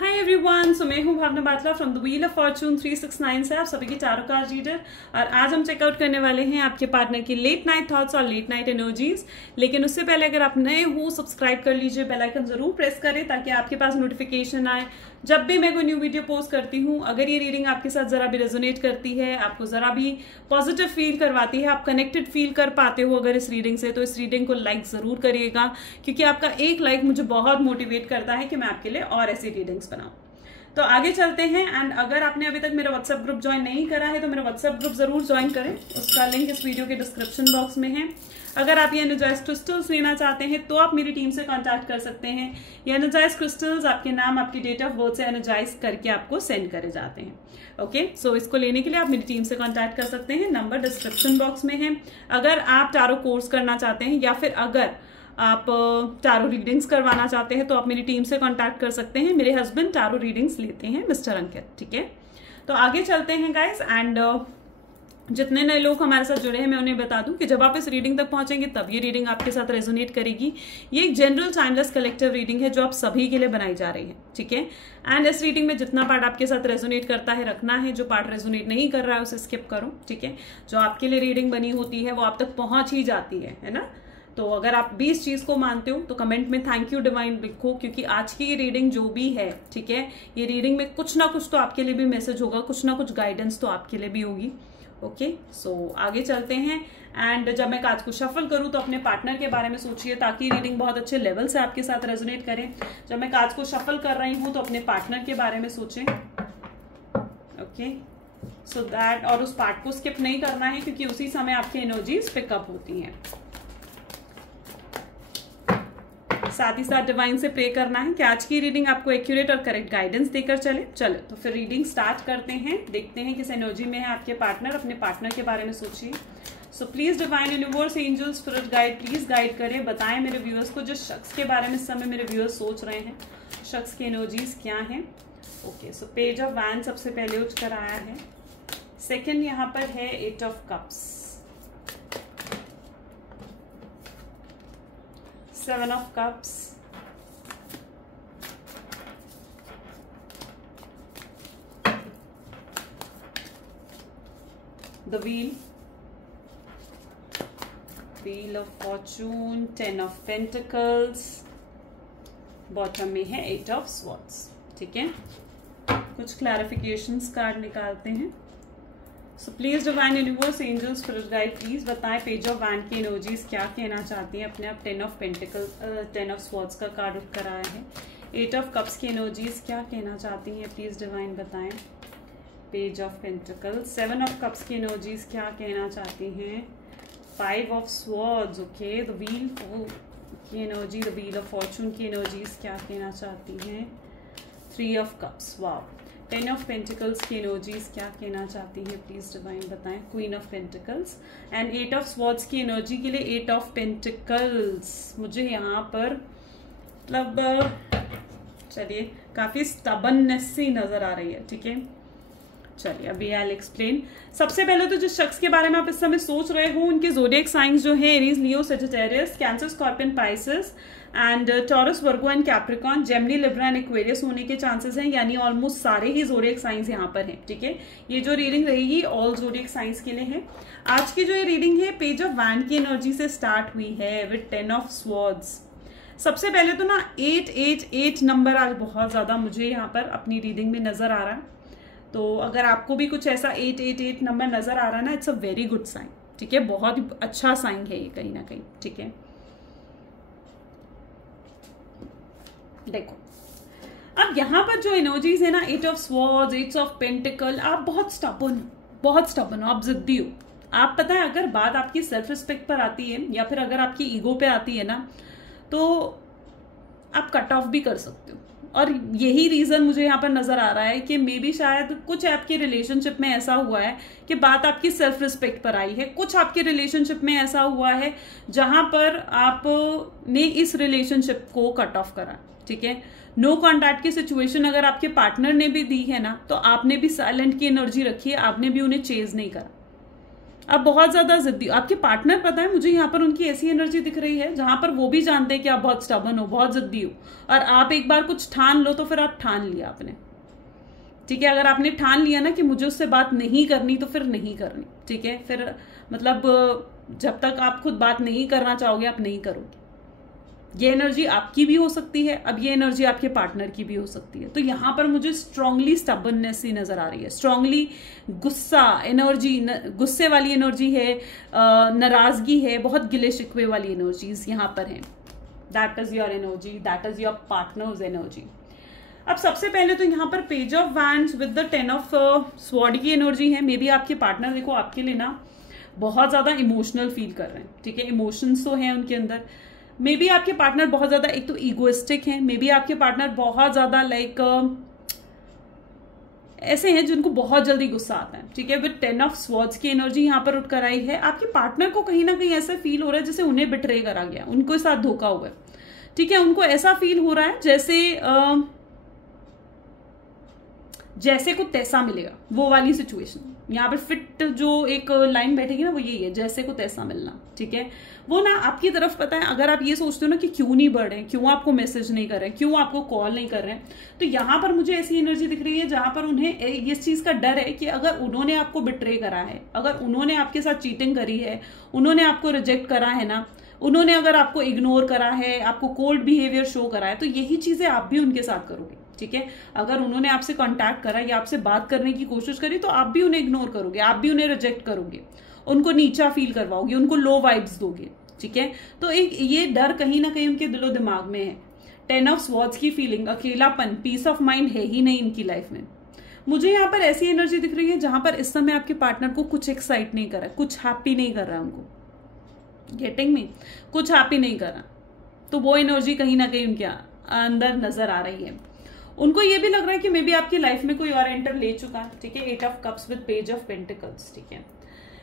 Hi everyone, so मैं हूं Bhavna Batla from the wheel of fortune 369 से आप सभी की टैरो कार्ड रीडर। और आज हम चेकआउट करने वाले हैं आपके पार्टनर की लेट नाइट थॉट्स और लेट नाइट एनर्जीज। लेकिन उससे पहले अगर आप नए हो सब्सक्राइब कर लीजिए, बेल आइकन जरूर प्रेस करें ताकि आपके पास नोटिफिकेशन आए जब भी मैं कोई न्यू वीडियो पोस्ट करती हूँ। अगर ये रीडिंग आपके साथ जरा भी रेजोनेट करती है, आपको जरा भी पॉजिटिव फील करवाती है, आप कनेक्टेड फील कर पाते हो अगर इस रीडिंग से, तो इस रीडिंग को लाइक जरूर करिएगा, क्योंकि आपका एक लाइक मुझे बहुत मोटिवेट करता है कि मैं आपके लिए और ऐसी रीडिंग्स बनाऊं। तो आगे चलते हैं। एंड अगर आपने अभी तक मेरा व्हाट्सएप ग्रुप ज्वाइन नहीं करा है तो मेरा व्हाट्सएप ग्रुप जरूर ज्वाइन करें, उसका लिंक इस वीडियो के डिस्क्रिप्शन बॉक्स में है। अगर आप ये एनर्जाइज क्रिस्टल्स लेना चाहते हैं तो आप मेरी टीम से कांटेक्ट कर सकते हैं। ये एनर्जाइज क्रिस्टल्स आपके नाम, आपकी डेट ऑफ बर्थ से एनर्जाइज करके आपको सेंड करे जाते हैं। ओके, सो इसको लेने के लिए आप मेरी टीम से कांटेक्ट कर सकते हैं, नंबर डिस्क्रिप्शन बॉक्स में है। अगर आप टैरो कोर्स करना चाहते हैं या फिर अगर आप टैरो रीडिंग्स करवाना चाहते हैं तो आप मेरी टीम से कांटेक्ट कर सकते हैं। मेरे हस्बैंड टैरो रीडिंग्स लेते हैं, मिस्टर अंकित। ठीक है, तो आगे चलते हैं गाइस। एंड जितने नए लोग हमारे साथ जुड़े हैं मैं उन्हें बता दूं कि जब आप इस रीडिंग तक पहुंचेंगे तब ये रीडिंग आपके साथ रेजोनेट करेगी। ये एक जनरल टाइमलेस कलेक्टिव रीडिंग है जो आप सभी के लिए बनाई जा रही है। ठीक है, एंड इस रीडिंग में जितना पार्ट आपके साथ रेजोनेट करता है रखना है, जो पार्ट रेजोनेट नहीं कर रहा है उसे स्किप करो। ठीक है, जो आपके लिए रीडिंग बनी होती है वो आप तक पहुंच ही जाती है ना। तो अगर आप भी इस चीज को मानते हो तो कमेंट में थैंक यू डिवाइन लिखो, क्योंकि आज की ये रीडिंग जो भी है, ठीक है, ये रीडिंग में कुछ ना कुछ तो आपके लिए भी मैसेज होगा, कुछ ना कुछ गाइडेंस तो आपके लिए भी होगी। ओके, सो आगे चलते हैं। एंड जब मैं कार्ड्स को शफल करूं तो अपने पार्टनर के बारे में सोचिए ताकि रीडिंग बहुत अच्छे लेवल से आपके साथ रेजोनेट करे। जब मैं कार्ड्स को शफल कर रही हूं तो अपने पार्टनर के बारे में सोचें। ओके, सो दैट, और उस पार्ट को स्किप नहीं करना है क्योंकि उसी समय आपकी एनर्जीज पिकअप होती हैं। साथ ही साथ डिवाइन से प्रे करना है कि आज की रीडिंग आपको एक्यूरेट और करेक्ट गाइडेंस देकर चले। तो फिर रीडिंग स्टार्ट करते हैं, देखते हैं किस एनर्जी में है आपके पार्टनर। अपने पार्टनर के बारे में सोचिए। So please divine universe, angels, spirit guide, please guide करें, बताएं मेरे व्यूअर्स को जिस शख्स के बारे में इस समय मेरे व्यूअर्स सोच रहे हैं, शख्स की एनर्जीज क्या है। Okay, so page of wand सबसे पहले उठ कर आया है। सेकेंड यहाँ पर है eight of cups, Seven of Cups, the Wheel, Wheel of Fortune, Ten of Pentacles, bottom में है Eight of Swords। ठीक है, कुछ क्लैरिफिकेशंस कार्ड निकालते हैं। So please divine universe, angels, spirit guide, please बताएं पेज ऑफ वैंड की energies क्या कहना चाहती हैं अपने आप। Ten of pentacles, ten of swords का कार्ड उठ कर आया है। एट ऑफ कप्स की एनर्जीज क्या कहना चाहती हैं, प्लीज डिवाइन बताएं। Page of pentacles, seven of cups की एनर्जीज क्या कहना चाहती हैं। Five of swords, okay, the wheel की energy, the wheel of fortune की एनर्जीज क्या कहना चाहती हैं। Three of cups, wow. Ten of pentacles की एनर्जीज क्या कहना चाहती है, प्लीज डिवाइन बताएं। Queen of pentacles and eight of swords की एनर्जी के लिए एट ऑफ पेंटिकल्स मुझे यहाँ पर मतलब चलिए काफी स्टबननेस सी नजर आ रही है। ठीक है, चलिए अभी आई एक्सप्लेन। सबसे पहले तो जिस शख्स के बारे में आप इस समय सोच रहे हो उनके ज़ोडिएक साइंस जो है Aries, Leo, Sagittarius, cancer, scorpion, Pisces and taurus, Virgo and Capricorn, Gemini, Libra and Aquarius होने के चांसेस हैं, यानी ऑलमोस्ट सारे ही ज़ोडिएक साइंस यहाँ पर हैं। ठीक है, ये जो रीडिंग रहेगी ऑल ज़ोडिएक साइंस के लिए है। आज की जो ये रीडिंग है पेज ऑफ वैंड की एनर्जी से स्टार्ट हुई है विद टेन ऑफ स्वॉर्ड्स। सबसे पहले तो ना 888 नंबर आज बहुत ज्यादा मुझे यहाँ पर अपनी रीडिंग में नजर आ रहा है। तो अगर आपको भी कुछ ऐसा 888 नंबर नजर आ रहा है ना, it's a very good sign. ठीक है, बहुत ही अच्छा साइन है ये कहीं ना कहीं। ठीक है, देखो अब यहाँ पर जो एनर्जीज है ना, eight of swords, eight of pentacle, आप बहुत स्टबन हो, आप जिद्दी हो। आप पता है अगर बात आपकी सेल्फ रिस्पेक्ट पर आती है या फिर अगर आपकी ईगो पे आती है ना, तो आप कट ऑफ भी कर सकते हो। और यही रीजन मुझे यहाँ पर नजर आ रहा है कि मे बी शायद कुछ आपके रिलेशनशिप में ऐसा हुआ है कि बात आपकी सेल्फ रिस्पेक्ट पर आई है। कुछ आपके रिलेशनशिप में ऐसा हुआ है जहां पर आपने इस रिलेशनशिप को कट ऑफ करा। ठीक है, नो कॉन्टैक्ट की सिचुएशन अगर आपके पार्टनर ने भी दी है ना, तो आपने भी साइलेंट की एनर्जी रखी है, आपने भी उन्हें चेज नहीं करा। आप बहुत ज्यादा जिद्दी, आपके पार्टनर पता है मुझे यहाँ पर उनकी ऐसी एनर्जी दिख रही है जहां पर वो भी जानते हैं कि आप बहुत स्टबर्न हो, बहुत जिद्दी हो, और आप एक बार कुछ ठान लो तो फिर आप ठान लिया आपने, ठीक है। अगर आपने ठान लिया ना कि मुझे उससे बात नहीं करनी तो फिर नहीं करनी, ठीक है। फिर मतलब जब तक आप खुद बात नहीं करना चाहोगे आप नहीं करोगे। ये एनर्जी आपकी भी हो सकती है, अब ये एनर्जी आपके पार्टनर की भी हो सकती है। तो यहां पर मुझे स्ट्रांगली स्टबर्ननेस ही नजर आ रही है, स्ट्रांगली गुस्सा एनर्जी, गुस्से वाली एनर्जी है, नाराजगी है, बहुत गिले शिकवे वाली एनर्जीज यहां पर है। That is your energy, that is your partners energy. अब सबसे पहले तो यहाँ पर page of wands with the 10 of sword की एनर्जी है। मे बी आपके पार्टनर देखो आपके लिए ना बहुत ज्यादा इमोशनल फील कर रहे हैं, ठीक है। इमोशंस तो हैं उनके अंदर। मे बी आपके पार्टनर बहुत ज्यादा एक तो ईगोइस्टिक हैं, मे बी आपके पार्टनर बहुत ज्यादा लाइक ऐसे हैं जिनको बहुत जल्दी गुस्सा आता है, ठीक है। विद 10 ऑफ स्वॉर्ड्स की एनर्जी यहाँ पर उठकर आई है। आपके पार्टनर को कहीं ना कहीं ऐसा फील हो रहा है जैसे उन्हें बिट्रे करा गया, उनको साथ धोखा हुआ है, ठीक है। उनको ऐसा फील हो रहा है जैसे को तैसा मिलेगा, वो वाली सिचुएशन यहाँ पर फिट जो एक लाइन बैठेगी ना वो यही है, जैसे को तैसा मिलना, ठीक है। वो ना आपकी तरफ पता है, अगर आप ये सोचते हो ना कि क्यों नहीं बढ़ रहे, क्यों आपको मैसेज नहीं कर रहे, क्यों आपको कॉल नहीं कर रहे, तो यहाँ पर मुझे ऐसी एनर्जी दिख रही है जहां पर उन्हें इस चीज का डर है कि अगर उन्होंने आपको बिट्रे करा है, अगर उन्होंने आपके साथ चीटिंग करी है, उन्होंने आपको रिजेक्ट करा है ना, उन्होंने अगर आपको इग्नोर करा है, आपको कोल्ड बिहेवियर शो करा है, तो यही चीजें आप भी उनके साथ करोगे, ठीक है। अगर उन्होंने आपसे कांटेक्ट करा या आपसे बात करने की कोशिश करी तो आप भी उन्हें इग्नोर करोगे, आप भी उन्हें रिजेक्ट करोगे, उनको नीचा फील करवाओगे, उनको लो वाइब्स दोगे, ठीक है। तो एक ये डर कहीं ना कहीं उनके दिलो दिमाग में है। 10 ऑफ स्वॉर्ड्स की फीलिंग, अकेलापन, पीस ऑफ माइंड है ही नहीं इनकी लाइफ में। मुझे यहाँ पर ऐसी एनर्जी दिख रही है जहां पर इस समय आपके पार्टनर को कुछ एक्साइट नहीं कर रहा है, कुछ हैप्पी नहीं कर रहा है, उनको गेटिंग में कुछ हैप्पी नहीं कर रहा, तो वो एनर्जी कहीं ना कहीं उनके अंदर नजर आ रही है। उनको ये भी लग रहा है कि मे बी आपकी लाइफ में कोई और एंटर ले चुका है, ठीक है। 8 of cups with page of pentacles, ठीक है।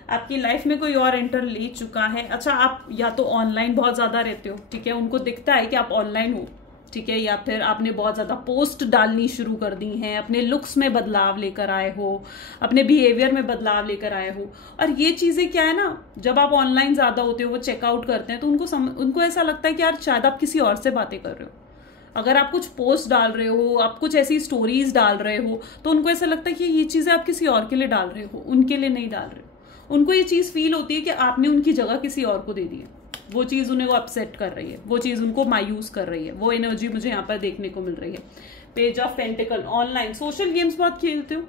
आपकी लाइफ में कोई और एंटर ले चुका है। अच्छा, आप या तो ऑनलाइन बहुत ज्यादा रहते हो, ठीक है, उनको दिखता है कि आप ऑनलाइन हो, ठीक है, या फिर आपने बहुत ज्यादा पोस्ट डालनी शुरू कर दी हैं, अपने लुक्स में बदलाव लेकर आए हो, अपने बिहेवियर में बदलाव लेकर आए हो। और ये चीजें क्या है ना, जब आप ऑनलाइन ज्यादा होते हो, वो चेकआउट करते हैं, तो उनको ऐसा लगता है कि यार शायद आप किसी और से बातें कर रहे हो। अगर आप कुछ पोस्ट डाल रहे हो, आप कुछ ऐसी स्टोरीज डाल रहे हो, तो उनको ऐसा लगता है कि ये चीजें आप किसी और के लिए डाल रहे हो, उनके लिए नहीं डाल रहे हो। उनको ये चीज फील होती है कि आपने उनकी जगह किसी और को दे दी है। वो चीज उन्हें वो अपसेट कर रही है, वो चीज उनको मायूस कर रही है। वो एनर्जी मुझे यहाँ पर देखने को मिल रही है। Page of pentacle, online social games बहुत खेलते हो,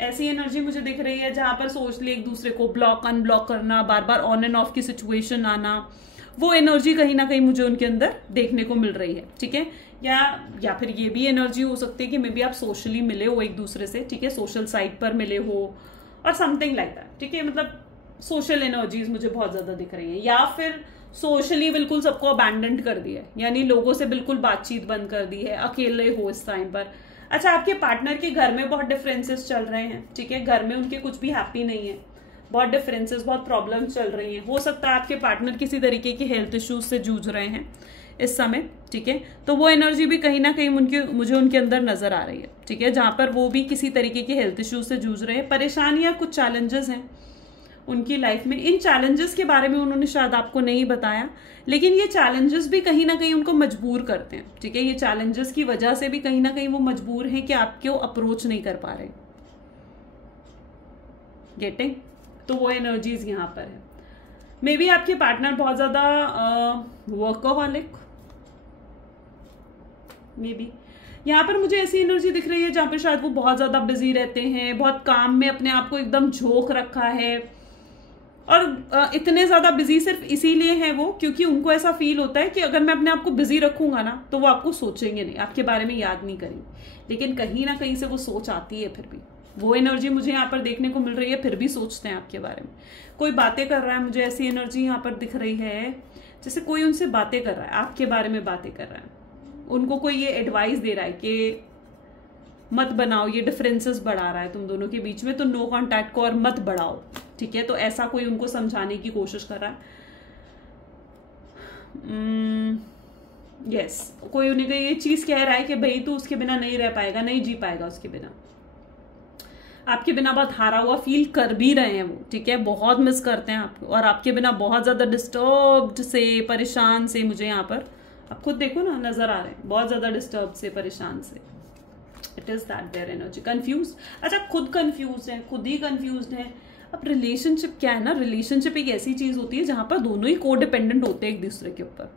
ऐसी एनर्जी मुझे दिख रही है जहां पर सोशली एक दूसरे को ब्लॉक अनब्लॉक करना, बार बार ऑन एंड ऑफ की सिचुएशन आना, वो एनर्जी कहीं ना कहीं मुझे उनके अंदर देखने को मिल रही है, ठीक है। या फिर ये भी एनर्जी हो सकती है कि मे बी आप सोशली मिले हो एक दूसरे से, ठीक है, सोशल साइट पर मिले हो और समथिंग लाइक दैट, ठीक है। मतलब सोशल एनर्जीज मुझे बहुत ज्यादा दिख रही है। या फिर सोशली बिल्कुल सबको अबैंडन कर दिया है, यानी लोगों से बिल्कुल बातचीत बंद कर दी है, अकेले हो इस टाइम पर। अच्छा, आपके पार्टनर के घर में बहुत डिफरेंसेस चल रहे हैं, ठीक है, घर में उनके कुछ भी हैप्पी नहीं है, बहुत डिफरेंसेस, बहुत प्रॉब्लम्स चल रही हैं। हो सकता है आपके पार्टनर किसी तरीके के हेल्थ इश्यूज से जूझ रहे हैं इस समय, ठीक है। तो वो एनर्जी भी कहीं ना कहीं मुझे उनके अंदर नजर आ रही है, ठीक है, जहां पर वो भी किसी तरीके के हेल्थ इश्यूज से जूझ रहे हैं। परेशानियां, कुछ चैलेंजेस हैं उनकी लाइफ में। इन चैलेंजेस के बारे में उन्होंने शायद आपको नहीं बताया, लेकिन ये चैलेंजेस भी कहीं ना कहीं उनको मजबूर करते हैं, ठीक है। ये चैलेंजेस की वजह से भी कहीं ना कहीं वो मजबूर हैं कि आपको अप्रोच नहीं कर पा रहे, गेटिंग। तो वो एनर्जीज यहाँ पर है। मे बी आपके पार्टनर बहुत ज्यादा वर्कोहॉलिक, मे बी यहाँ पर मुझे ऐसी एनर्जी दिख रही है जहां पर शायद वो बहुत ज्यादा बिजी रहते हैं, बहुत काम में अपने आप को एकदम झोंक रखा है। और इतने ज्यादा बिजी सिर्फ इसीलिए है वो क्योंकि उनको ऐसा फील होता है कि अगर मैं अपने आप को बिजी रखूंगा ना तो वो आपको सोचेंगे नहीं, आपके बारे में याद नहीं करेंगे। लेकिन कहीं ना कहीं से वो सोच आती है, फिर भी वो एनर्जी मुझे यहाँ पर देखने को मिल रही है, फिर भी सोचते हैं आपके बारे में। कोई बातें कर रहा है, मुझे ऐसी एनर्जी यहाँ पर दिख रही है जैसे कोई उनसे बातें कर रहा है, आपके बारे में बातें कर रहा है। उनको कोई ये एडवाइस दे रहा है कि मत बनाओ, ये डिफरेंसेस बढ़ा रहा है तुम दोनों के बीच में, तो नो कांटेक्ट को और मत बढ़ाओ, ठीक है। तो ऐसा कोई उनको समझाने की कोशिश कर रहा है। यस, कोई उन्हें ये चीज कह रहा है कि भाई तू उसके बिना नहीं रह पाएगा, नहीं जी पाएगा उसके बिना। आपके बिना बहुत हारा हुआ फील कर भी रहे हैं वो, ठीक है, बहुत मिस करते हैं आपको, और आपके बिना बहुत ज्यादा डिस्टर्ब्ड से, परेशान से, मुझे यहाँ पर आप खुद देखो ना, नजर आ रहे हैं, बहुत ज्यादा डिस्टर्ब से, परेशान से। It is that their energy, confuse. अच्छा, खुद कंफ्यूज है, खुद ही कंफ्यूज है। अब रिलेशनशिप क्या है ना, रिलेशनशिप एक ऐसी चीज होती है जहां पर दोनों ही कोडिपेंडेंट होते हैं एक दूसरे के ऊपर।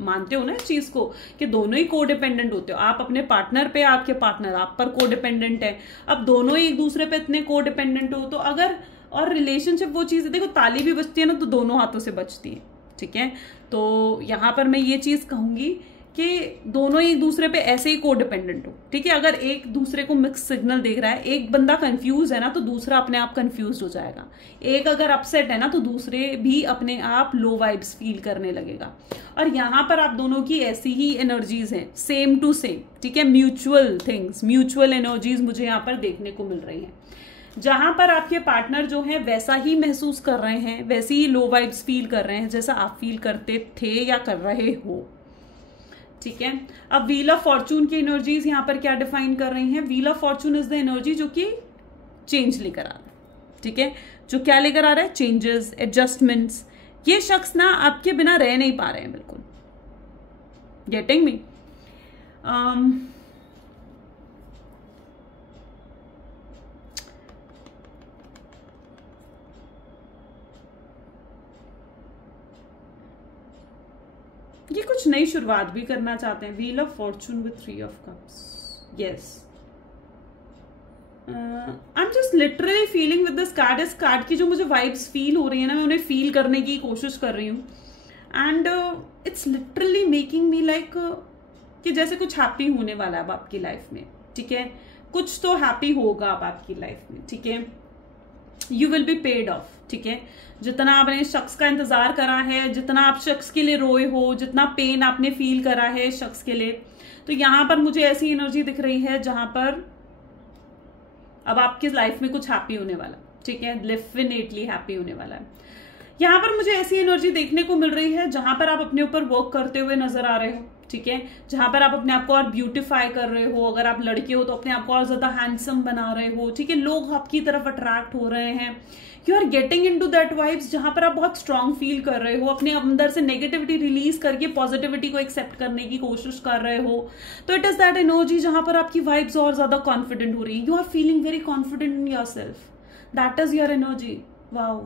मानते हो ना इस चीज को कि दोनों ही कोडिपेंडेंट होते हो, आप अपने पार्टनर पे, आपके पार्टनर आप पर कोडिपेंडेंट है। अब दोनों ही एक दूसरे पे इतने कोडिपेंडेंट हो तो अगर, और रिलेशनशिप वो चीज है, देखो ताली भी बजती है ना तो दोनों हाथों से बजती है, ठीक है। तो यहां पर मैं ये चीज कहूंगी कि दोनों ही एक दूसरे पे ऐसे ही कोडिपेंडेंट हो, ठीक है। अगर एक दूसरे को मिक्स सिग्नल देख रहा है, एक बंदा कंफ्यूज है ना तो दूसरा अपने आप कंफ्यूज हो जाएगा, एक अगर अपसेट है ना तो दूसरे भी अपने आप लो वाइब्स फील करने लगेगा। और यहां पर आप दोनों की ऐसी ही एनर्जीज हैं, सेम टू सेम, ठीक है, म्यूचुअल थिंग्स, म्यूचुअल एनर्जीज मुझे यहाँ पर देखने को मिल रही हैं, जहां पर आपके पार्टनर जो है वैसा ही महसूस कर रहे हैं, वैसी ही लो वाइब्स फील कर रहे हैं जैसा आप फील करते थे या कर रहे हो, ठीक है। अब व्हील ऑफ फॉर्चून की एनर्जीज यहां पर क्या डिफाइन कर रही हैं? Wheel of Fortune is the energy जो कि चेंज लेकर आ रहा है, ठीक है, जो क्या लेकर आ रहा है? Changes, adjustments. ये शख्स ना आपके बिना रह नहीं पा रहे हैं बिल्कुल, गेटिंग मी? ये कुछ नई शुरुआत भी करना चाहते हैं। Wheel of Fortune with 3 of cups, yes. I am just literally feeling with this card. इस कार्ड की जो मुझे वाइब्स फील हो रही है ना, मैं उन्हें फील करने की कोशिश कर रही हूँ, and it's literally making me like कि जैसे कुछ हैप्पी होने वाला है अब आपकी लाइफ में, ठीक है, कुछ तो हैप्पी होगा अब आपकी लाइफ में, ठीक है। You will be paid of, ठीक है। जितना आपने इस शख्स का इंतजार करा है, जितना आप शख्स के लिए रोए हो, जितना पेन आपने फील करा है इस शख्स के लिए, तो यहां पर मुझे ऐसी एनर्जी दिख रही है जहां पर अब आपकी लाइफ में कुछ हैप्पी होने वाला, ठीक है, डेफिनेटली हैप्पी होने वाला है। यहां पर मुझे ऐसी एनर्जी देखने को मिल रही है जहां पर आप अपने ऊपर वर्क करते हुए नजर आ रहे हो, ठीक है, जहां पर आप अपने आप को और ब्यूटीफाई कर रहे हो। अगर आप लड़के हो तो अपने आप को और ज्यादा हैंडसम बना रहे हो, ठीक है, लोग आपकी तरफ अट्रैक्ट हो रहे हैं। You are getting into that vibes जहां पर आप बहुत स्ट्रांग फील कर रहे हो, अपने अंदर से नेगेटिविटी रिलीज करके पॉजिटिविटी को एक्सेप्ट करने की कोशिश कर रहे हो। तो इट इज दैट एनर्जी जहां पर आपकी वाइब्स और ज्यादा कॉन्फिडेंट हो रही है। You are feeling very confident in yourself, that is your energy. Wow,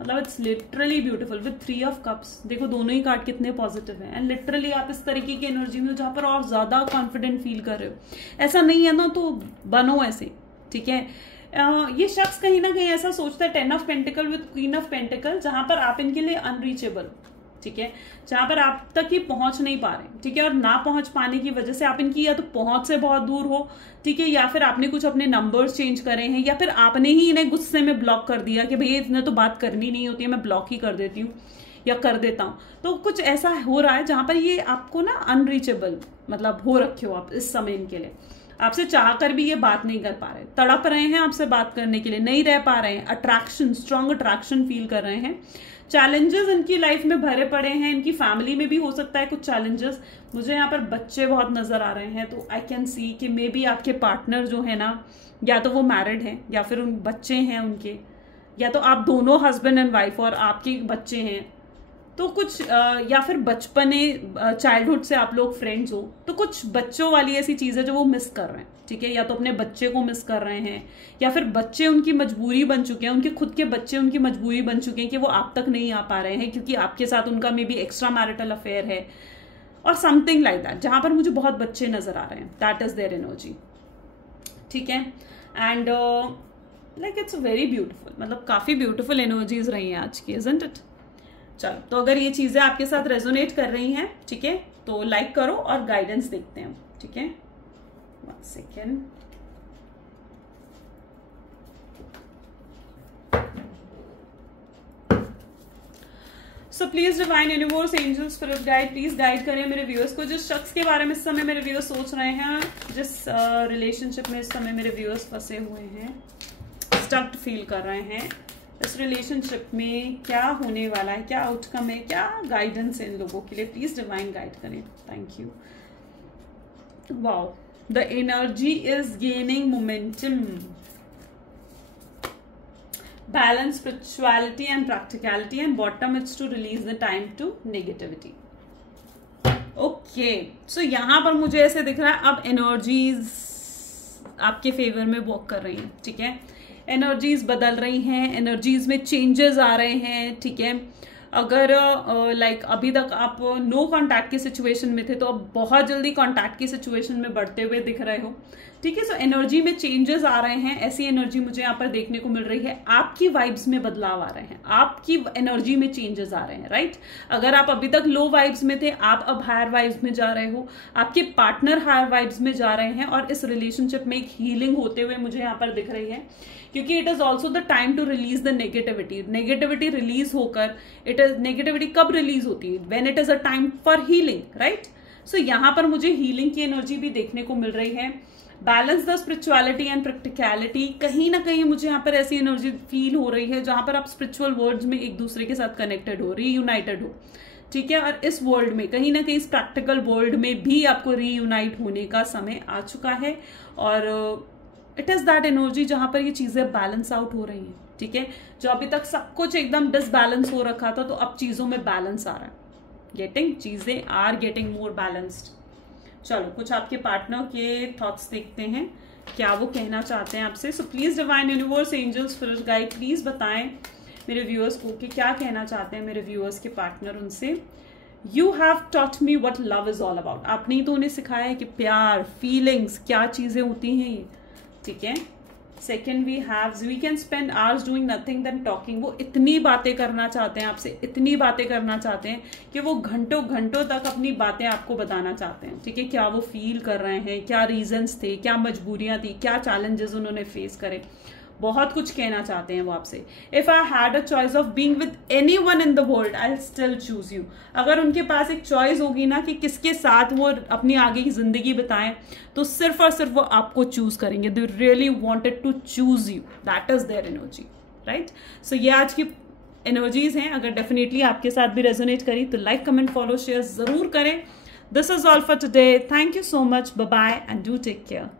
मतलब it's literally beautiful with 3 of cups. देखो दोनों ही कार्ड कितने पॉजिटिव हैं, एंड लिटरली आप इस तरीके की एनर्जी में हो जहां पर और ज्यादा कॉन्फिडेंट फील कर रहे हो। ऐसा नहीं है ना तो बनो ऐसे, ठीक है। ये शख्स कहीं ना कहीं ऐसा सोचता है, 10 of pentacle with queen of pentacle, जहां पर आप इनके लिए अनरीचेबल, ठीक है, जहां पर आप तक ही पहुंच नहीं पा रहे, ठीक है, और ना पहुंच पाने की वजह से आप इनकी या तो पहुंच से बहुत दूर हो, ठीक है, या फिर आपने कुछ अपने नंबर्स चेंज करे हैं, या फिर आपने ही इन्हें गुस्से में ब्लॉक कर दिया कि भैया इतने तो बात करनी नहीं होती है, मैं ब्लॉक ही कर देती हूँ या कर देता हूँ। तो कुछ ऐसा हो रहा है जहां पर ये आपको ना अनरीचेबल मतलब हो रखे हो आप इस समय इनके लिए। आपसे चाह कर भी ये बात नहीं कर पा रहे, तड़प रहे हैं आपसे बात करने के लिए, नहीं रह पा रहे हैं, अट्रैक्शन, स्ट्रॉन्ग अट्रैक्शन फील कर रहे हैं। चैलेंजेस इनकी लाइफ में भरे पड़े हैं, इनकी फैमिली में भी हो सकता है कुछ चैलेंजेस। मुझे यहाँ पर बच्चे बहुत नजर आ रहे हैं, तो आई कैन सी कि मे बी आपके पार्टनर जो है ना, या तो वो मैरिड हैं या फिर उन बच्चे हैं उनके, या तो आप दोनों हस्बैंड एंड वाइफ और आपके बच्चे हैं, तो कुछ या फिर बचपने चाइल्डहुड से आप लोग फ्रेंड्स हो, तो कुछ बच्चों वाली ऐसी चीजें जो वो मिस कर रहे हैं, ठीक है, या तो अपने बच्चे को मिस कर रहे हैं, या फिर बच्चे उनकी मजबूरी बन चुके हैं, उनके खुद के बच्चे उनकी मजबूरी बन चुके हैं कि वो आप तक नहीं आ पा रहे हैं क्योंकि आपके साथ उनका may be extra marital affair है और समथिंग लाइक दैट, जहां पर मुझे बहुत बच्चे नजर आ रहे हैं। दैट इज देयर एनर्जी, ठीक है, and like it's very beautiful, मतलब काफी ब्यूटिफुल एनर्जीज रही हैं आज की, इजंट इट? चलो, तो अगर ये चीजें आपके साथ रेजोनेट कर रही हैं, ठीक है, तो लाइक करो और गाइडेंस देखते हैं, ठीक है। 1 सेकेंड। So please divine universe, angels, spirit guide, please guide करें मेरे व्यूअर्स को। जिस शख्स के बारे में इस समय मेरे व्यूअर्स सोच रहे हैं, जिस रिलेशनशिप में इस समय मेरे व्यूअर्स फंसे हुए हैं, स्टक्ड फील कर रहे हैं, इस रिलेशनशिप में क्या होने वाला है, क्या आउटकम है, क्या गाइडेंस है इन लोगों के लिए, प्लीज डिवाइन गाइड करें। Thank you. Wow, the energy is gaining momentum, balance spirituality and practicality, and bottom it's to release the time to negativity. Okay so यहाँ पर मुझे ऐसे दिख रहा है अब एनर्जीज आपके फेवर में वॉक कर रही हैं, ठीक है, एनर्जीज बदल रही हैं, एनर्जीज में चेंजेस आ रहे हैं, ठीक है। अगर लाइक अभी तक आप नो कांटेक्ट की सिचुएशन में थे तो अब बहुत जल्दी कांटेक्ट की सिचुएशन में बढ़ते हुए दिख रहे हो, ठीक है। सो एनर्जी में चेंजेस आ रहे हैं, ऐसी एनर्जी मुझे यहाँ पर देखने को मिल रही है। आपकी वाइब्स में बदलाव आ रहे हैं, आपकी एनर्जी में चेंजेस आ रहे हैं, राइट। अगर आप अभी तक लो वाइब्स में थे, आप अब हायर वाइब्स में जा रहे हो, आपके पार्टनर हायर वाइब्स में जा रहे हैं, और इस रिलेशनशिप में एक हीलिंग होते हुए मुझे यहाँ पर दिख रही है, क्योंकि it is also the time to release the negativity. Negativity release होकर, इट इज नेगेटिविटी कब रिलीज होती है? When it is a time for healing, right. So यहाँ पर मुझे हीलिंग की एनर्जी भी देखने को मिल रही है। Balance the spirituality and practicality, कहीं ना कहीं मुझे यहाँ पर ऐसी एनर्जी फील हो रही है जहां पर आप स्पिरिचुअल वर्ल्ड्स में एक दूसरे के साथ कनेक्टेड हो, रीयूनाइटेड हो, ठीक है। और इस वर्ल्ड में कहीं ना कहीं इस प्रैक्टिकल वर्ल्ड में भी आपको रीयूनाइट होने का समय आ चुका है, और इट इज दैट एनर्जी जहां पर ये चीजें बैलेंस आउट हो रही हैं, ठीक है। जो अभी तक सब कुछ एकदम डिसबैलेंस हो रखा था, तो अब चीजों में बैलेंस आ रहा है, चीजें आर गेटिंग मोर बैलेंस्ड। चलो कुछ आपके पार्टनर के थॉट्स देखते हैं, क्या वो कहना चाहते हैं आपसे। So please divine universe, angels, spirit guide, please बताएं मेरे व्यूअर्स को कि क्या कहना चाहते हैं मेरे व्यूअर्स के पार्टनर उनसे। You have taught me what love is all about. आपने ही तो उन्हें सिखाया है कि प्यार, फीलिंग्स क्या चीजें होती हैं ये, ठीक है। Second we can spend hours doing nothing than talking. वो इतनी बातें करना चाहते हैं आपसे, इतनी बातें करना चाहते हैं कि वो घंटों घंटों तक अपनी बातें आपको बताना चाहते हैं, ठीक है। क्या वो फील कर रहे हैं, क्या रीजंस थे, क्या मजबूरियां थी, क्या चैलेंजेस उन्होंने फेस करे, बहुत कुछ कहना चाहते हैं वो आपसे। If I had a choice of being with anyone in the world I still choose you. अगर उनके पास एक चॉइस होगी ना कि किसके साथ वो अपनी आगे की जिंदगी बताएं, तो सिर्फ और सिर्फ वो आपको चूज करेंगे। They really wanted to choose you, that is their energy, right. So ये आज की एनर्जीज हैं। अगर डेफिनेटली आपके साथ भी रेजोनेट करी तो लाइक, कमेंट, फॉलो, शेयर जरूर करें। This is all for today. Thank you so much, bye bye and do take care.